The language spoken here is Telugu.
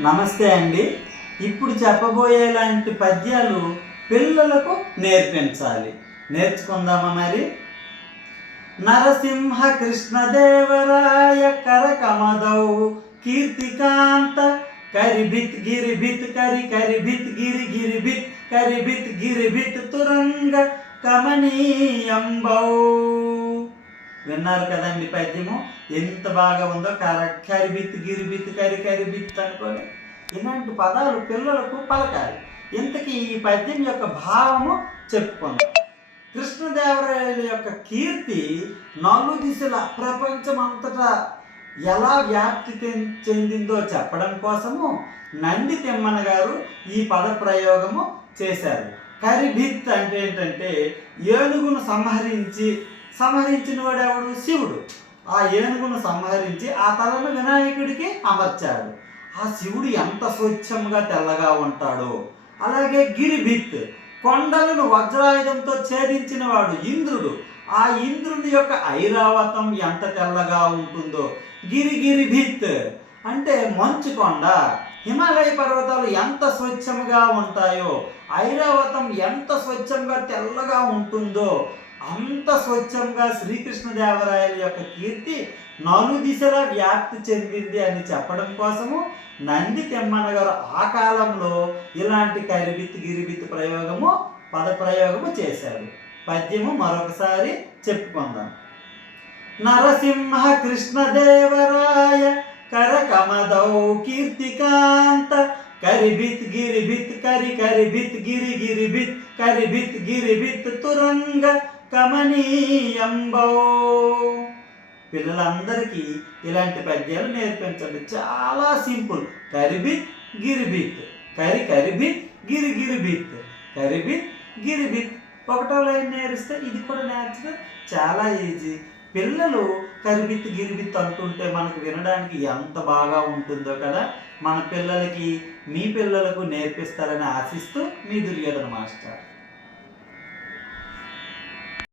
నమస్తే అండి. ఇప్పుడు చెప్పబోయేలాంటి పద్యాలు పిల్లలకు నేర్పించాలి. నేర్చుకుందామా మరి? నరసింహ కృష్ణదేవరాయ కరకమదౌ కీర్తికాంత కరిభిత్ గిరిభిత్ కరి కరిభిత్ గిరి గిరిభిత్ కరిభిత్ గిరిభిత్ తురంగ కమనీయంబౌ. విన్నారు కదండి పద్యము ఎంత బాగా ఉందో. కరిబిత్ గిరిబిత్ కరి కరిబిత్ అనుకోని ఇలాంటి పదాలు పిల్లలకు పలకాలి. ఇంతకీ ఈ పద్యం యొక్క భావము చెప్పుకుందాం. కృష్ణదేవరాయల యొక్క కీర్తి నాలుగు దిశల ప్రపంచం అంతటా ఎలా వ్యాప్తి చెందిందో చెప్పడం కోసము నంది తిమ్మన గారు ఈ పద ప్రయోగము చేశారు. కరిభిత్ అంటే ఏంటంటే ఏనుగును సంహరించిన వాడెవడు? శివుడు. ఆ ఏనుగును సంహరించి ఆ తలను వినాయకుడికి అమర్చాడు. ఆ శివుడు ఎంత స్వచ్ఛంగా తెల్లగా ఉంటాడో. అలాగే గిరిభిత్, కొండలను వజ్రాయుధంతో ఛేదించిన వాడు ఇంద్రుడు. ఆ ఇంద్రుడి యొక్క ఐరావతం ఎంత తెల్లగా ఉంటుందో. గిరిభిత్ అంటే మంచు కొండ. హిమాలయ పర్వతాలు ఎంత స్వచ్ఛంగా ఉంటాయో, ఐరావతం ఎంత స్వచ్ఛంగా తెల్లగా ఉంటుందో, అంత స్వచ్ఛంగా శ్రీకృష్ణదేవరాయల యొక్క కీర్తి నాలుగు దిశలా వ్యాప్తి చెందింది అని చెప్పడం కోసము నంది తిమ్మన గారు ఆ కాలంలో ఇలాంటి కరిబిత్ గిరిబిత్ పద ప్రయోగము చేశారు. పద్యము మరొకసారి చెప్పుకుందాం. నరసింహ కృష్ణదేవరాయ కరకమదౌ కీర్తికాంత కరిభిత్ గిరిభిత్ కరి కరిభిత్ గిరి గిరిభిత్ కరిభిత్ గిరిభిత్ తురంగ కమనీయంబౌ. పిల్లలందరికీ ఇలాంటి పద్యాలు నేర్పించండి. చాలా సింపుల్. కరిభిత్ గిరిభిత్ కరి కరిభిత్ గిరి గిరిభిత్ కరిభిత్ గిరిభిత్. ఒకటో లైన్ నేర్పిస్తే ఇది కూడా నేర్చడం చాలా ఈజీ. పిల్లలు కరిబిత్ గిరిబిత్ అంటుంటే మనకు వినడానికి ఎంత బాగా ఉంటుందో కదా. మన పిల్లలకి మీ పిల్లలకు నేర్పిస్తారని ఆశిస్తూ మీ దుర్యోధన మాస్టర్.